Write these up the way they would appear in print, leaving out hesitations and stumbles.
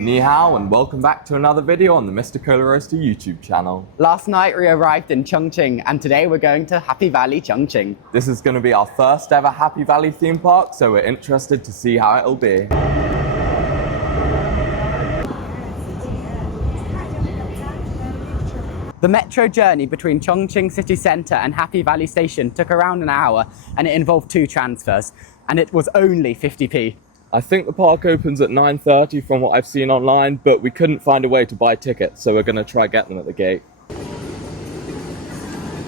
Ni hao and welcome back to another video on the Mr. Coller Roaster YouTube channel. Last night we arrived in Chongqing and today we're going to Happy Valley Chongqing. This is going to be our first ever Happy Valley theme park, so we're interested to see how it'll be. The metro journey between Chongqing city centre and Happy Valley station took around an hour and it involved 2 transfers and it was only 50p. I think the park opens at 9:30 from what I've seen online, but we couldn't find a way to buy tickets, so we're going to try get them at the gate.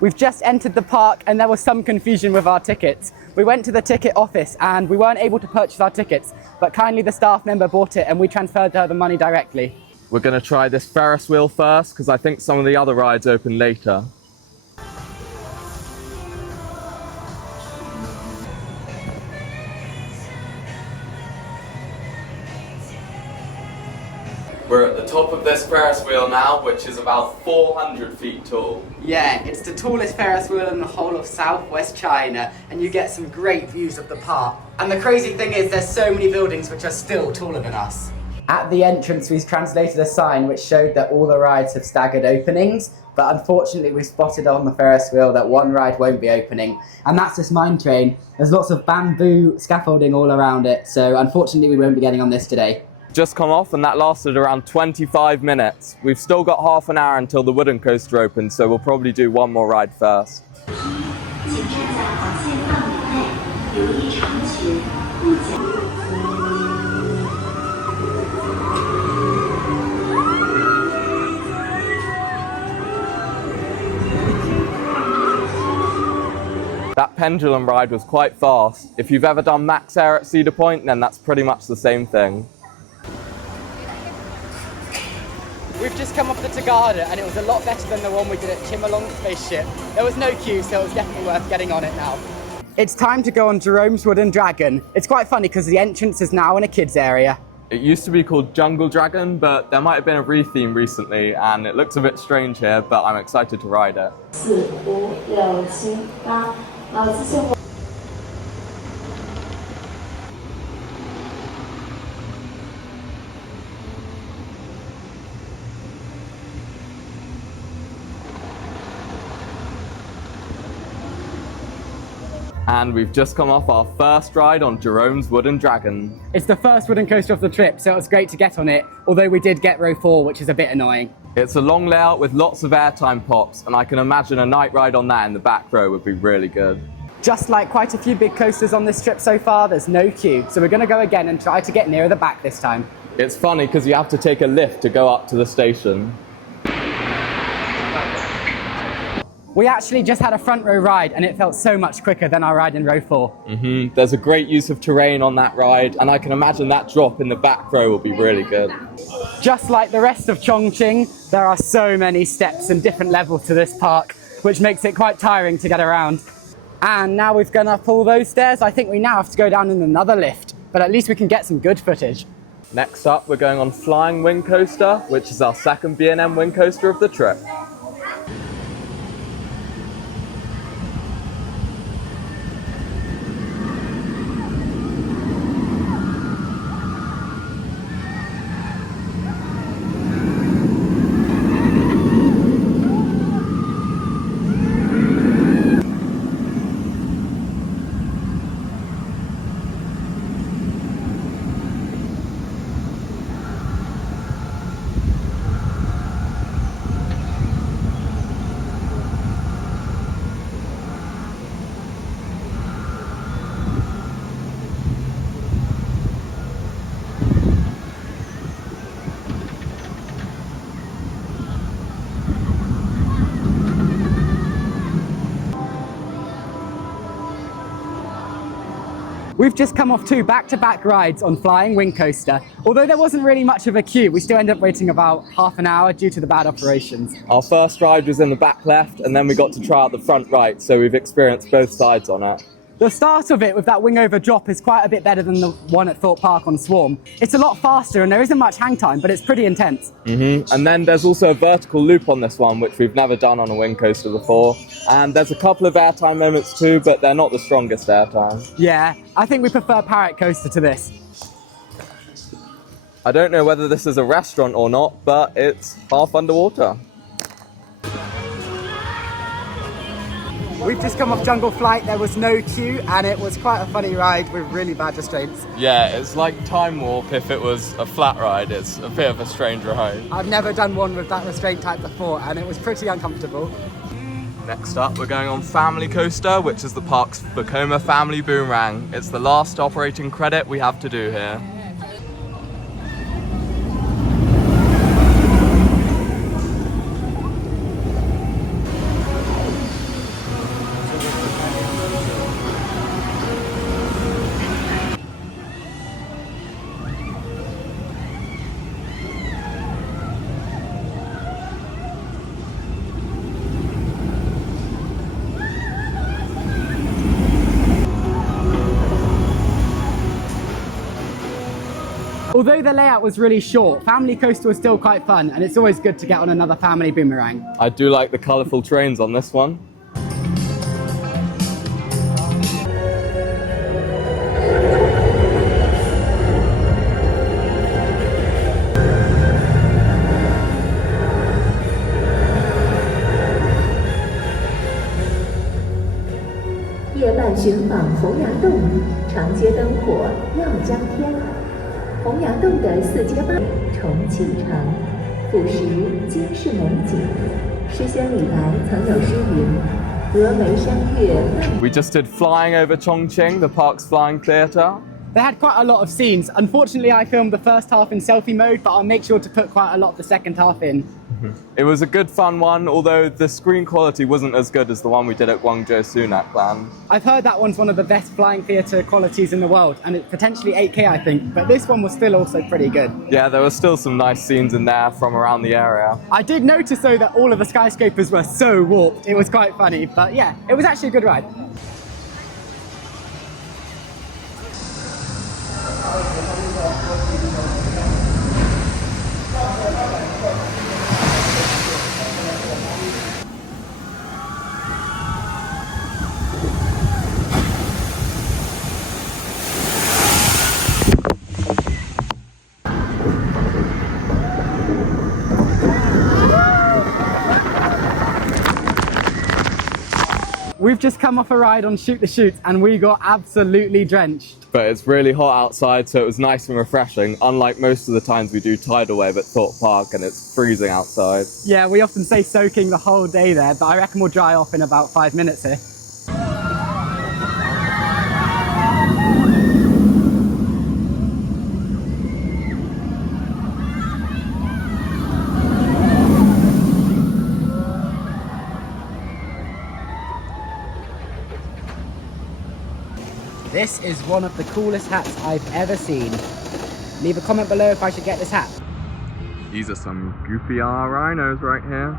We've just entered the park and there was some confusion with our tickets. We went to the ticket office and we weren't able to purchase our tickets, but kindly the staff member bought it and we transferred her the money directly. We're going to try this Ferris wheel first, because I think some of the other rides open later. We're at the top of this Ferris wheel now, which is about 400 feet tall. Yeah, it's the tallest Ferris wheel in the whole of southwest China and you get some great views of the park. And the crazy thing is there's so many buildings which are still taller than us. At the entrance we've translated a sign which showed that all the rides have staggered openings, but unfortunately we spotted on the Ferris wheel that one ride won't be opening, and that's this mine train. There's lots of bamboo scaffolding all around it, so unfortunately we won't be getting on this today. Just come off and that lasted around 25 minutes. We've still got half an hour until the wooden coaster opens, so we'll probably do one more ride first. That pendulum ride was quite fast. If you've ever done max air at Cedar Point, then that's pretty much the same thing. We've just come off the Tagada and it was a lot better than the one we did at Chimalong Spaceship. There was no queue, so it was definitely worth getting on it now. It's time to go on Jerome's Wooden Dragon. It's quite funny because the entrance is now in a kids area. It used to be called Jungle Dragon, but there might have been a retheme recently and it looks a bit strange here, but I'm excited to ride it. 4、5、6、7、8，这是我。 And we've just come off our first ride on Jerome's Wooden Dragon. It's the first wooden coaster of the trip, so it was great to get on it, although we did get row 4, which is a bit annoying. It's a long layout with lots of airtime pops, and I can imagine a night ride on that in the back row would be really good. Just like quite a few big coasters on this trip so far, there's no queue, so we're going to go again and try to get nearer the back this time. It's funny because you have to take a lift to go up to the station. We actually just had a front row ride and it felt so much quicker than our ride in row 4. There's a great use of terrain on that ride, and I can imagine that drop in the back row will be really good. Just like the rest of Chongqing, there are so many steps and different levels to this park, which makes it quite tiring to get around. And now we've gone up all those stairs, I think we now have to go down in another lift, but at least we can get some good footage. Next up, we're going on Flying Wing Coaster, which is our second B&M wing coaster of the trip. We've just come off 2 back-to-back rides on Flying Wing Coaster. Although there wasn't really much of a queue, we still ended up waiting about half an hour due to the bad operations. Our first ride was in the back left, and then we got to try out the front right, so we've experienced both sides on it. The start of it with that wing over drop is quite a bit better than the one at Thorpe Park on Swarm. It's a lot faster and there isn't much hang time, but it's pretty intense. And then there's also a vertical loop on this one, which we've never done on a wing coaster before. And there's a couple of airtime moments too, but they're not the strongest airtime. Yeah, I think we prefer Parrot Coaster to this. I don't know whether this is a restaurant or not, but it's half underwater. We've just come off Jungle Flight, there was no queue, and it was quite a funny ride with really bad restraints. Yeah, it's like Time Warp if it was a flat ride. It's a bit of a strange ride. I've never done one with that restraint type before, and it was pretty uncomfortable. Next up, we're going on Family Coaster, which is the park's Vekoma Family Boomerang. It's the last operating credit we have to do here. Although the layout was really short, Family Coaster was still quite fun, and it's always good to get on another family boomerang. I do like the colourful trains on this one. We just did flying over Chongqing, the park's flying theatre. They had quite a lot of scenes. Unfortunately, I filmed the first half in selfie mode, but I'll make sure to put quite a lot of the second half in. It was a good fun one, although the screen quality wasn't as good as the one we did at Guangzhou Sunac Land. I've heard that one's one of the best flying theatre qualities in the world, and it's potentially 8K, I think, but this one was still also pretty good. Yeah, there were still some nice scenes in there from around the area. I did notice, though, that all of the skyscrapers were so warped. It was quite funny, but yeah, it was actually a good ride. We've just come off a ride on Shoot the Chute and we got absolutely drenched. But it's really hot outside, so it was nice and refreshing, unlike most of the times we do tidal wave at Thorpe Park and it's freezing outside. Yeah, we often say soaking the whole day there, but I reckon we'll dry off in about 5 minutes here. This is one of the coolest hats I've ever seen. Leave a comment below if I should get this hat. These are some goopy rhinos right here.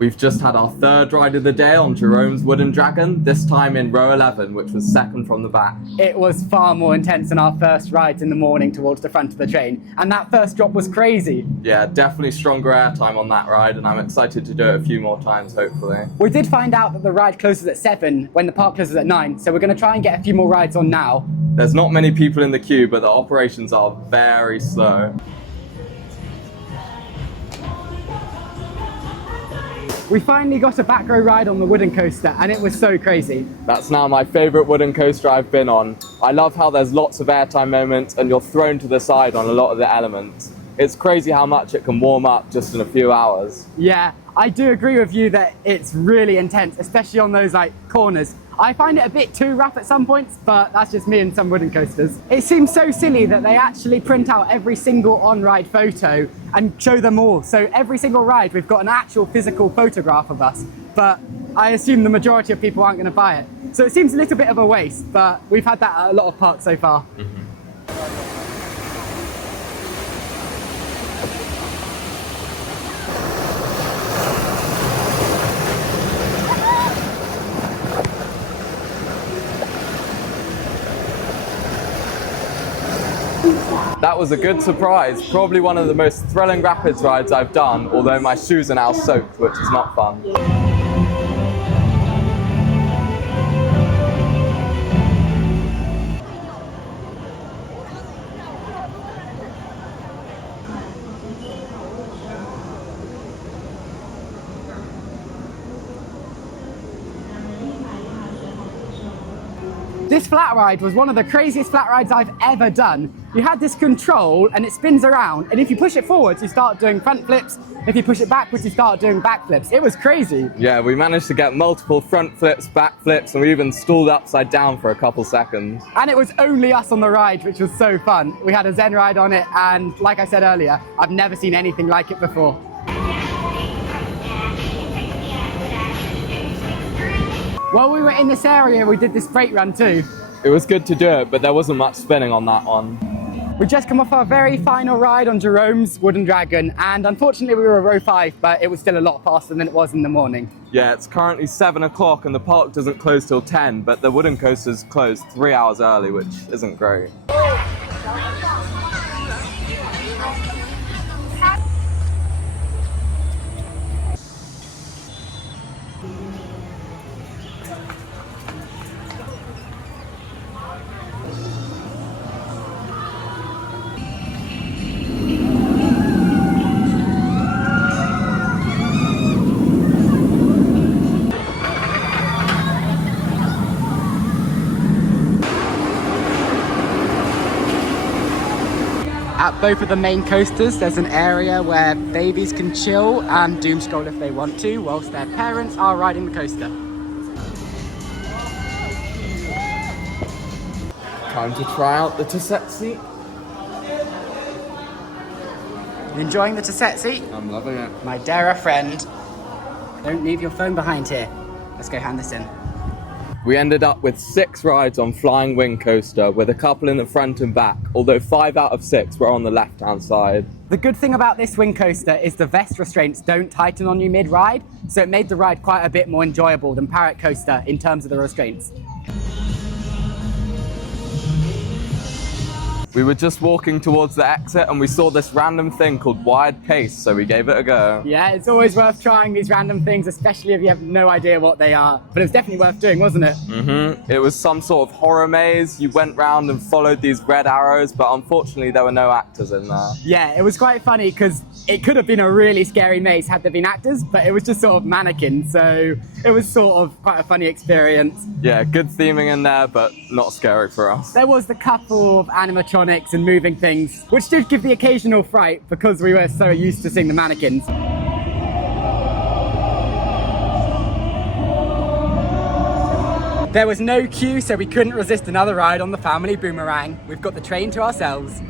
We've just had our third ride of the day on Jerome's Wooden Dragon, this time in row 11, which was second from the back. It was far more intense than our first rides in the morning towards the front of the train, and that first drop was crazy. Yeah, definitely stronger airtime on that ride, and I'm excited to do it a few more times, hopefully. We did find out that the ride closes at 7 when the park closes at 9, so we're going to try and get a few more rides on now. There's not many people in the queue, but the operations are very slow. We finally got a back row ride on the wooden coaster and it was so crazy. That's now my favourite wooden coaster I've been on. I love how there's lots of airtime moments and you're thrown to the side on a lot of the elements. It's crazy how much it can warm up just in a few hours. Yeah, I do agree with you that it's really intense, especially on those corners. I find it a bit too rough at some points, but that's just me and some wooden coasters. It seems so silly that they actually print out every single on-ride photo and show them all. So every single ride, we've got an actual physical photograph of us, but I assume the majority of people aren't going to buy it. So it seems a little bit of a waste, but we've had that at a lot of parks so far. That was a good surprise, probably one of the most thrilling rapids rides I've done, although my shoes are now soaked, which is not fun. This flat ride was one of the craziest flat rides I've ever done. You had this control and it spins around, and if you push it forwards, you start doing front flips. If you push it backwards, you start doing back flips. It was crazy. Yeah, we managed to get multiple front flips, back flips, and we even stalled upside down for a couple seconds. And it was only us on the ride, which was so fun. We had a Zen ride on it, and like I said earlier, I've never seen anything like it before. While we were in this area, we did this brake run too. It was good to do it, but there wasn't much spinning on that one. We just come off our very final ride on Jerome's Wooden Dragon, and unfortunately we were row 5, but it was still a lot faster than it was in the morning. Yeah, it's currently 7 o'clock and the park doesn't close till 10, but the wooden coaster's closed 3 hours early, which isn't great. At both of the main coasters, there's an area where babies can chill and doom scroll if they want to, whilst their parents are riding the coaster. Time to try out the Toussaint seat. You enjoying the Toussaint seat? I'm loving it. My dear friend, don't leave your phone behind here. Let's go hand this in. We ended up with 6 rides on Flying Wing Coaster with a couple in the front and back, although 5 out of 6 were on the left-hand side. The good thing about this wing coaster is the vest restraints don't tighten on you mid-ride, so it made the ride quite a bit more enjoyable than Parrot Coaster in terms of the restraints. We were just walking towards the exit and we saw this random thing called Wired Pace, so we gave it a go. Yeah, it's always worth trying these random things, especially if you have no idea what they are. But it's definitely worth doing, wasn't it? Mm-hmm. It was some sort of horror maze. You went round and followed these red arrows, but unfortunately there were no actors in there. Yeah, it was quite funny because it could have been a really scary maze had there been actors, but it was just sort of mannequins, so it was sort of quite a funny experience. Yeah, good theming in there, but not scary for us. There was the couple of animatronics and moving things, which did give the occasional fright because we were so used to seeing the mannequins. There was no queue, so we couldn't resist another ride on the family boomerang. We've got the train to ourselves.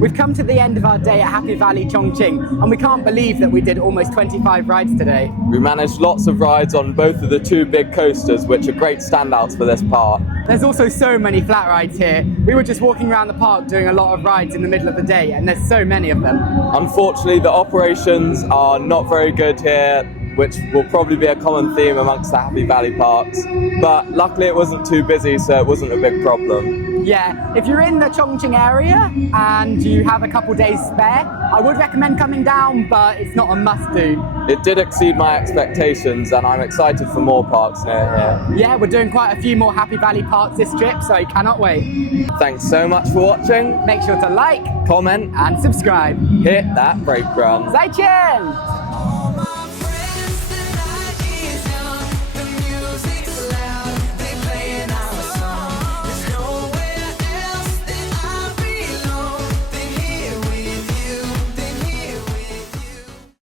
We've come to the end of our day at Happy Valley Chongqing, and we can't believe that we did almost 25 rides today. We managed lots of rides on both of the 2 big coasters, which are great standouts for this park. There's also so many flat rides here. We were just walking around the park doing a lot of rides in the middle of the day, and there's so many of them. Unfortunately, the operations are not very good here, which will probably be a common theme amongst the Happy Valley parks. But luckily it wasn't too busy, so it wasn't a big problem. Yeah, if you're in the Chongqing area and you have a couple days spare, I would recommend coming down, but it's not a must-do. It did exceed my expectations, and I'm excited for more parks near here. Yeah, we're doing quite a few more Happy Valley parks this trip, so I cannot wait. Thanks so much for watching. Make sure to like, Comment and subscribe. hit that brake run. 再见!